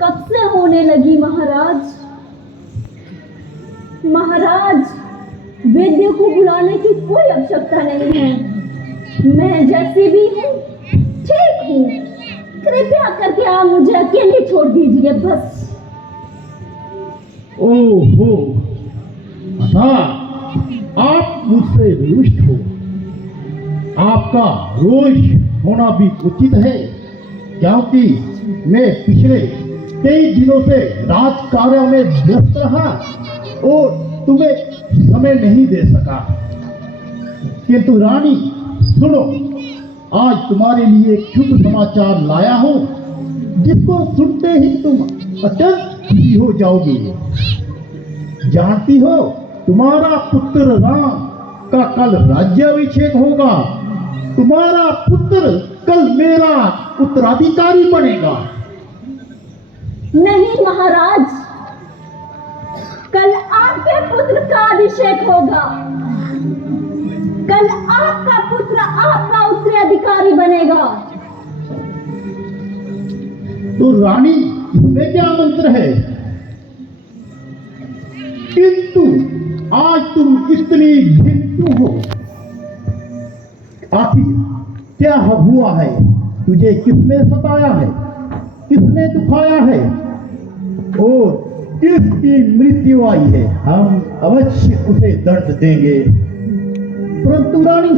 कब से होने लगी महाराज। महाराज, वैद्य को बुलाने की कोई आवश्यकता नहीं है। मैं जैसी भी हूँ ठीक हूँ। कृपया करके आप मुझे अकेले छोड़ दीजिए बस। ओहो, आप मुझसे रुष्ट हो। आपका रोष होना भी उचित है, क्योंकि मैं पिछले कई दिनों से राज कार्य में व्यस्त रहा और तुम्हें समय नहीं दे सका। किंतु रानी सुनो, आज तुम्हारे लिए एक शुभ समाचार लाया हूं, जिसको सुनते ही तुम अत्यंत खुशी हो जाओगी। जानती हो, तुम्हारा पुत्र राम का कल राज्याभिषेक होगा। तुम्हारा पुत्र कल मेरा उत्तराधिकारी बनेगा। नहीं महाराज, कल आपके पुत्र का अभिषेक होगा। कल आपका पुत्र आपका उत्तराधिकारी बनेगा। तो रानी, इसमें क्या मंत्र है? किंतु आज तुम इतनी घिंटू हो। आखिर क्या हुआ है? तुझे किसने सताया है? किसने दुखाया है? और किसकी मृत्यु आई है? हम अवश्य उसे दर्द देंगे। परंतु रानी,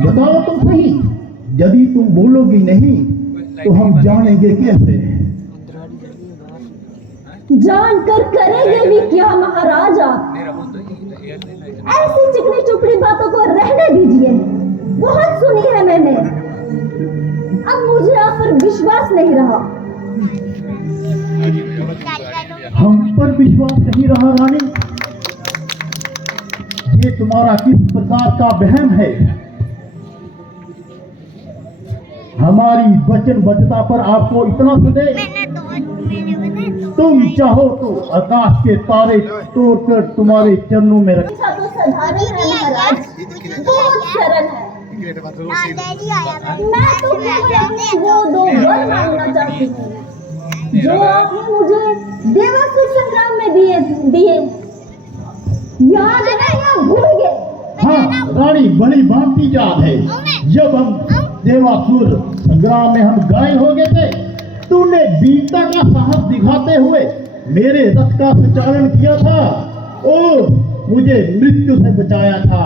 बताओ तो सही, यदि तुम बोलोगी नहीं तो हम जानेंगे कैसे? जानकर करेंगे भी क्या महाराज आप? ऐसी चिकनी चुपड़ी बातों को रहने दीजिए। बहुत सुनी है मैंने, अब मुझे आप पर विश्वास नहीं रहा। हम पर विश्वास नहीं रहा रानी? ये तुम्हारा किस प्रकार का वहम है? हमारी वचनबद्धता पर आपको इतना संदेह? तुम चाहो तो आकाश के तारे तोड़कर तुम्हारे चरणों में रख। तो साधारण है महाराज, बहुत सरल है। मैं तो केवल अपने वो 2 वर मांगना चाहती हूँ जो आपने मुझे देवासुर संग्राम में दिए। याद है या भूल गए? हाँ रानी, बड़ी भांति याद है। जब हम देवासुर संग्राम में हम गाय हो गए थे, तूने वीरता का साहस दिखाते हुए मेरे रथ का संचालन किया था और मुझे मृत्यु से बचाया था।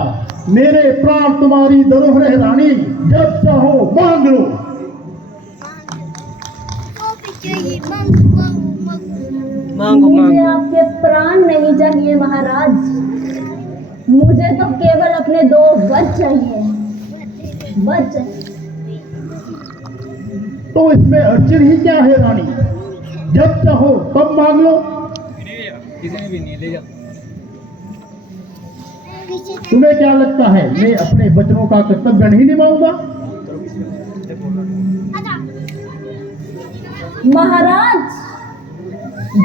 मेरे प्राण तुम्हारी धरोहर है रानी, जब चाहो मांग लो। मुझे आपके प्राण नहीं चाहिए महाराज, मुझे तो केवल अपने 2 वर चाहिए। वर चाहिए। तो इसमें अड़चन ही क्या है रानी? जब चाहो तब मांग लो। तुम्हें क्या लगता है मैं अपने वचनों का कर्तव्य नहीं निभाऊंगा? महाराज,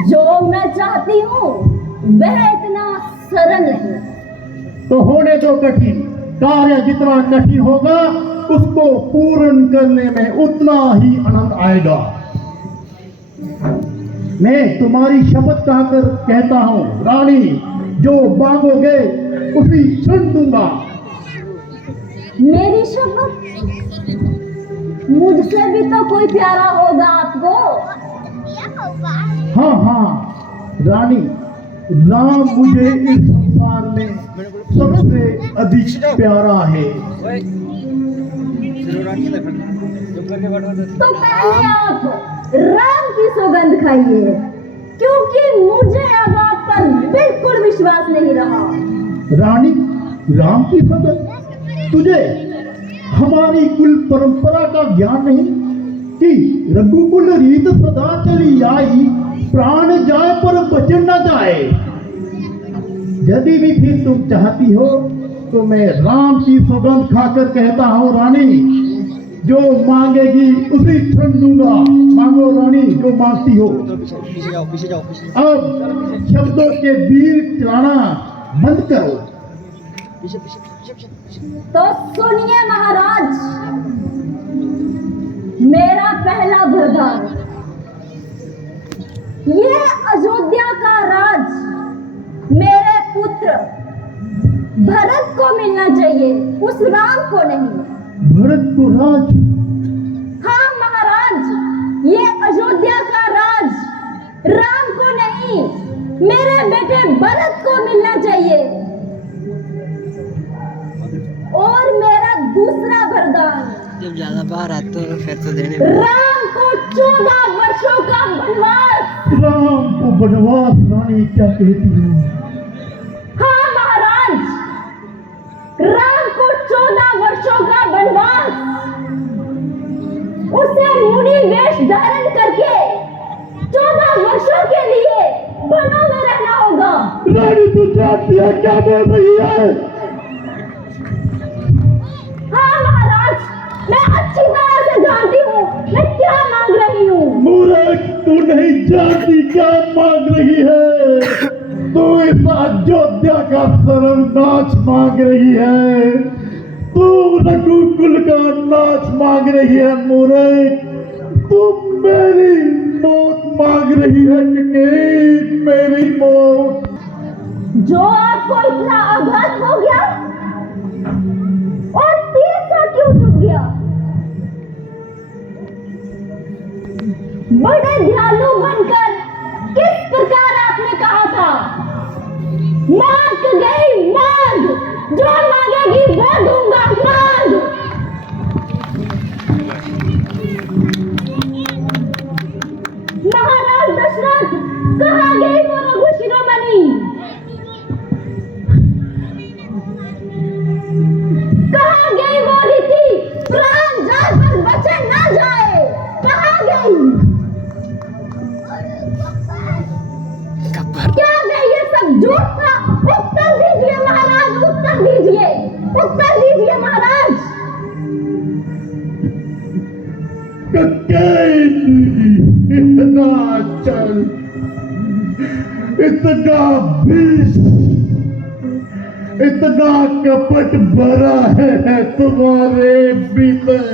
जो मैं चाहती हूँ वह इतना सरल नहीं। तो होने दो कठिन। कार्य जितना कठिन होगा उसको पूर्ण करने में उतना ही आनंद आएगा। मैं तुम्हारी शपथ कहकर कहता हूँ रानी, जो मांगोगे उसी क्षण दूंगा। मेरी शपथ? मुझसे भी तो कोई प्यारा होगा आपको। हाँ हाँ रानी, राम मुझे इस संसार में सबसे अधिक प्यारा है। तो पहले आप राम की सौगंध खाइए, क्योंकि मुझे अब आप पर बिल्कुल विश्वास नहीं रहा। रानी, राम की सौगंध? तुझे हमारी कुल परंपरा का ज्ञान नहीं कि रघुकुल रीत सदा चली आई, प्राण जाए पर वचन न जाए। यदि भी फिर तुम चाहती हो तो मैं राम की सौगंध खाकर कहता हूँ रानी, जो मांगेगी उसी क्षण दूंगा। मांगो रानी, जो मांगती हो। अब शब्दों के बीर चलाना बंद करो। तो सुनिए महाराज, मेरा पहला वरदान, ये अयोध्या का राज मेरे पुत्र भरत को मिलना चाहिए, उस राम को नहीं। भरत को राज? हाँ महाराज, ये अयोध्या का राज राम को नहीं, मेरे बेटे भरत को मिलना चाहिए। और मेरा दूसरा वरदान, जब ज्यादा बाहर आते हो फिर तो देने राम को 14 वर्षों का वनवास। राम को वनवास रानी क्या कहती है? हाँ महाराज, राम को 14 वर्षों का वनवास, उसे मुनि वेश धारण करके 14 वर्षों के लिए वनों में रहना होगा। रानी तू जानती है क्या बोल रही है? हाँ महाराज, मैं अच्छी तरह से जानती हूँ मैं क्या मांग रही हूँ। मूर्ख, तू नहीं जानती क्या मांग रही है। तू इस अयोध्या का सर्वनाश मांग रही है। तू रघुकुल का नाश मांग रही है। मूर्ख, तू मेरी मौत मांग रही है कि मेरी मौत? जो आपको इतना आघात हो गया और तीसरा क्यों झुक गया? बड़े दयालु बनकर किस प्रकार आपने कहा था, मांग गई मांग, जो मांगेगी वो दूंगा, मांग। महाराज दशरथ, कहाँ गई वो रघु शिरोमणि? कहाँ गई वो रीति, प्राण जाए पर बचे ना जाए, कहाँ गई? क्या मैं ये सब झूठ था? उत्तर दीजिए महाराज, उत्तर दीजिए, उत्तर दीजिए महाराज। इतना चल, इतना विष, इतना कपट भरा है तुम्हारे भीतर।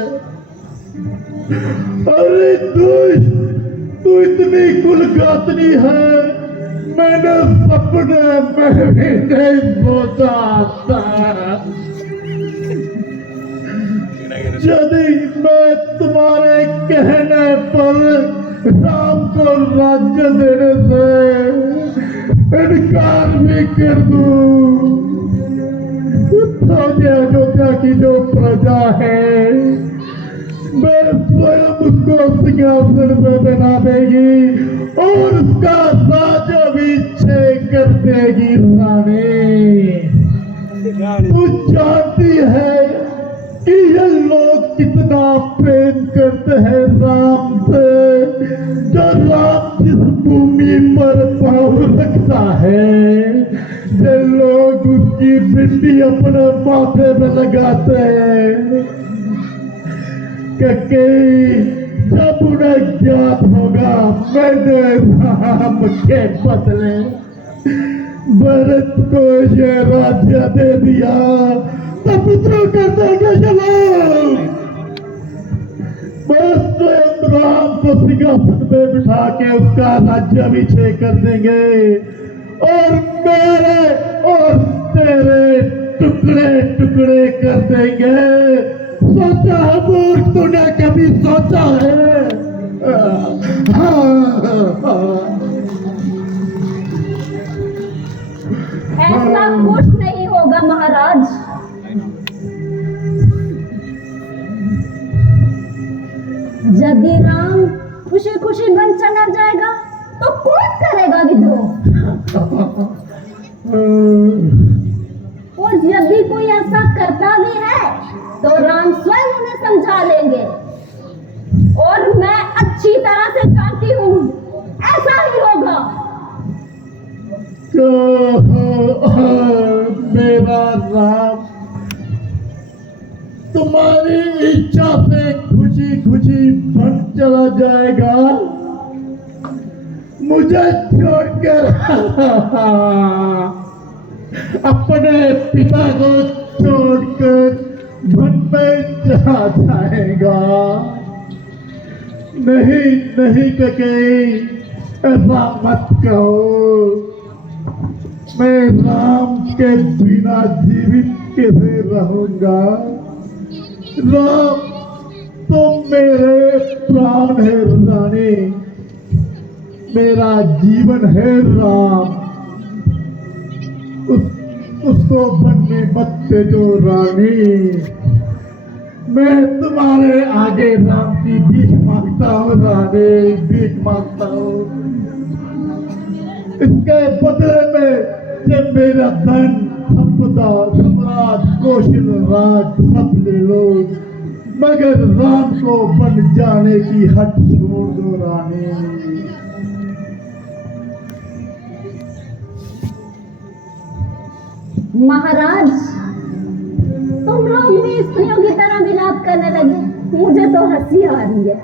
अरे तू इतनी कुलघातनी है, मैंने सपने में भी नहीं सोचा था। यदि मैं तुम्हारे कहने पर राम को राज्य देने से इनकार भी कर दूं, तो ये अयोध्या की जो प्रजा है, मैं स्वयं उसको सिंहासन में बना देगी और उसका राज्याभिषेक कर देगी। रानी, तू जानती है कि ये लोग कितना प्रेम करते हैं राम से। जो राम जिस भूमि पर पाँव रखता है, ये लोग उसकी बिंदी अपने माथे में लगाते हैं। जब उन्हें ज्ञात होगा मैंने राम के बदले भरत को ये राज्य दे दिया, तो पुत्रों कर देंगे ये लोग। बस स्वयं राम को सिंहासन पे बिठा के उसका राज्याभिषेक कर देंगे और मेरे और तेरे टुकड़े टुकड़े कर देंगे। सोचा है मूर्ख, तूने कभी सोचा है? ऐसा कुछ नहीं होगा महाराज। यदि राम खुशी खुशी वन चला जाएगा तो कौन करेगा विद्रोह? और यदि कोई ऐसा करता भी है तो राम स्वयं उन्हें समझा लेंगे। और मैं अच्छी तरह से जानती हूँ ऐसा ही होगा। मेरा राम तुम्हारी इच्छा से खुशी खुशी बन चला जाएगा, मुझे छोड़कर अपने पिता को छोड़कर वन में चला जाएगा। नहीं नहीं कके, ऐसा मत कहो। मैं राम के बिना जीवित कैसे रहूंगा? राम तो मेरे प्राण है रानी, मेरा जीवन है राम। उसको बनने मत भेजो रानी। मैं तुम्हारे आगे राम की भीख मांगता हूँ रानी, भीख मांगता हूँ। इसके बदले में जब मेरा धन संपदा सम्राट कौशल राज सब ले लो, मगर राम को बन जाने की हट छोड़ दो रानी। महाराज, तुम लोग भी स्त्रियों की तरह विलाप करने लगे। मुझे तो हंसी आ रही है।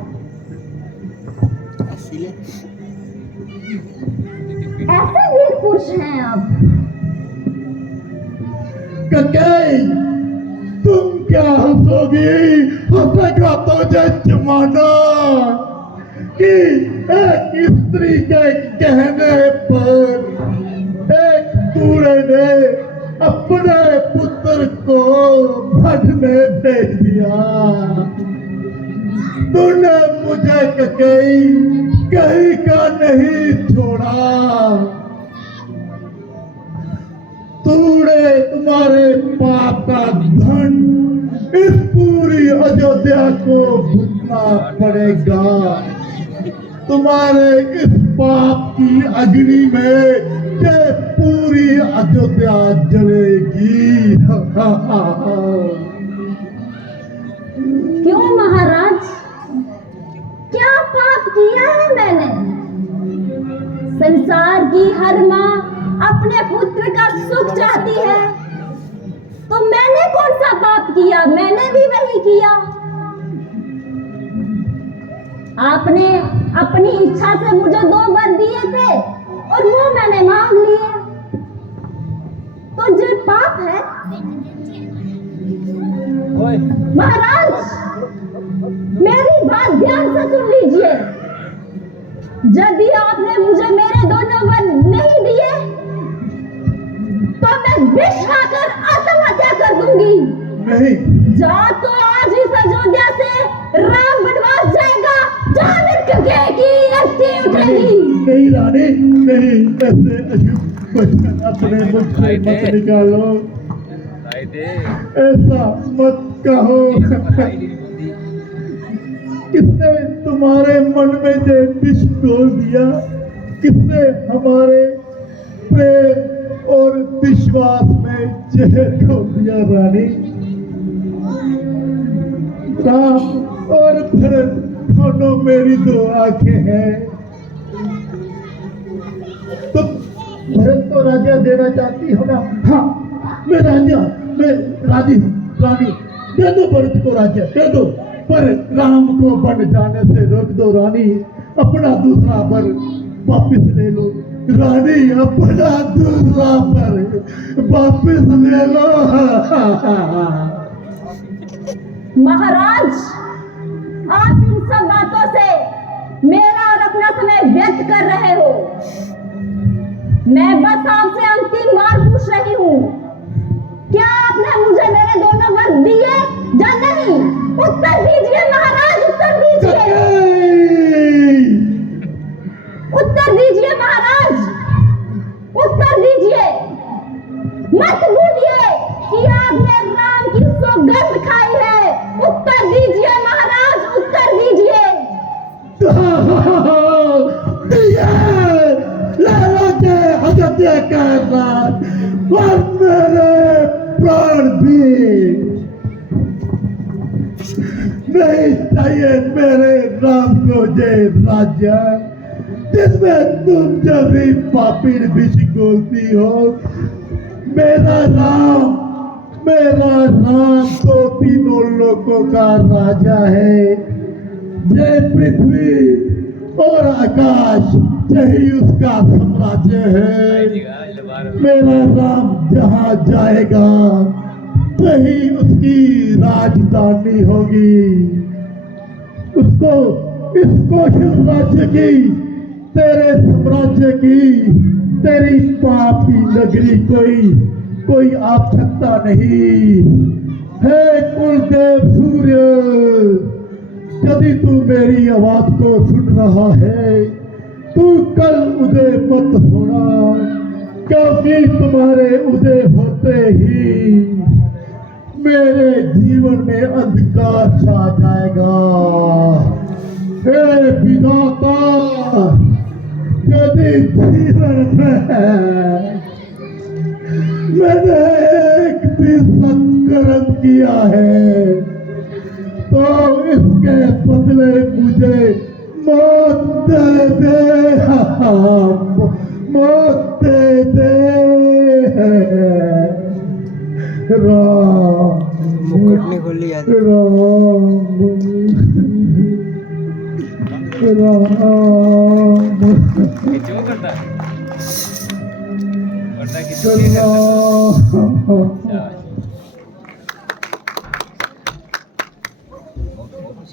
ऐसे वीर पुरुष हैं आप। ककई, तुम क्या हंसोगी? हंसेगा तो जमाना कि एक स्त्री के कहने पर एक बूढ़े ने अपने पुत्र को भट में भेज दिया। तूने मुझे कहीं का नहीं छोड़ा। तुम्हारे पाप का धन इस पूरी अयोध्या को भुगतना पड़ेगा। तुम्हारे इस पाप की अग्नि में ये पूरी अयोध्या जलेगी। क्यों महाराज, क्या पाप किया है मैंने? संसार की हर माँ अपने पुत्र का सुख चाहती है, तो मैंने कौन सा पाप किया? मैंने भी वही किया। आपने अपनी इच्छा से मुझे 2 वर दिए थे और वो मैंने मांग लिए, तो ये पाप है। महाराज, मेरी बात ध्यान से सुन लीजिए। यदि आपने मुझे मेरे 2 वर नहीं दिए तो मैं विष खाकर आत्महत्या कर दूंगी। नहीं, जा तो आज इस अयोध्या से राम वनवास जाएगा, जहाँ मृत्यु की अर्थी उठेगी। नहीं रानी, नहीं, ऐसे अशुभ वचन अपने मुख से मत निकालो। ऐसा मत कहो। किसने तुम्हारे मन में ये विष घोल दिया? किसने हमारे प्रेम और विश्वास में जहर घोल दिया रानी? राम और भरत दोनों मेरी 2 आंखें हैं। तुम भरत को राज्य देना चाहती हो ना? हाँ, मैं राजी रानी, दे दो भरत को राज्य, दे दो, पर राम को बन जाने से रोक दो रानी। अपना दूसरा वर वापिस ले लो रानी, अपना दूसरा वर वापिस ले लो। महाराज, आप इन सब बातों से मेरा और अपना समय व्यर्थ कर रहे हो। मैं बस आपसे अंतिम बार पूछ रही हूँ, क्या आपने मुझे मेरे 2 वर दिए या नहीं? उत्तर दीजिए महाराज, उत्तर दीजिए, उत्तर दीजिए महाराज, उत्तर दीजिए। मत भूलिए कि आपने राम की सौगंध खाई है। उत्तर दीजिए महाराज, उत्तर दीजिए। अयोध्या का राज और मेरे प्राण भी नहीं चाहिए। मेरे राम को जय राज्य जिसमें तुम जब भी पापी विष बोलती हो। मेरा राम तो 3 लोगों का राजा है। जय पृथ्वी और आकाश, यही उसका साम्राज्य है। मेरा राम जहाँ जाएगा वही उसकी राजधानी होगी। उसको इस कौशल राज्य की तेरे साम्राज्य की, तेरी पाप की नगरी कोई आप सकता नहीं। हे कुलदेव सूर्य, यदि तू मेरी आवाज को सुन रहा है, तू कल उदय मत होना, क्योंकि तुम्हारे उदय होते ही मेरे जीवन में अंधकार छा जाएगा। हे विधाता, यदि जीवन में मैंने एक भी सत्कर्म किया है, तो इसके बदले मुझे मौत दे दे, मौत दे दे। राम मुकुट नहीं खोल लिया था। राम क्यों करता है कि राम। शाबाश।